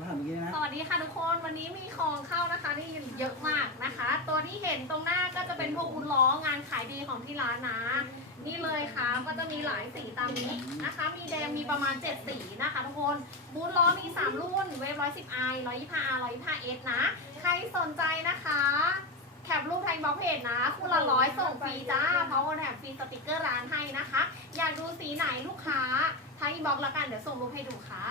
รหัสเมื่อกี้นะสวัสดีค่ะทุกคนวันนี้มีของเข้านะคะนี่เยอะมากนะคะ ตัวที่เห็นตรงหน้าก็จะเป็นพวกคุณล้องานขายดีของที่ร้านนะ นี่เลยค่ะก็จะมีหลายสีตามนี้นะคะ มีแดงมีประมาณ 7 สีนะคะทุกคนบูทล้อมี 3 รุ่นเวฟร้อยสิบไอร้อยยี่ห้าร้อยยี่ห้าเอสนะ ใครสนใจนะคะแคปรูปไทยบล็อกเพจนะคุณละร้อยส่งฟรีจ้าเพราะคนแถมฟรีสติกเกอร์ร้านให้นะคะ อยากดูสีไหนลูกค้าไทยบล็อกละกันเดี๋ยวส่งรูปให้ดูค่ะ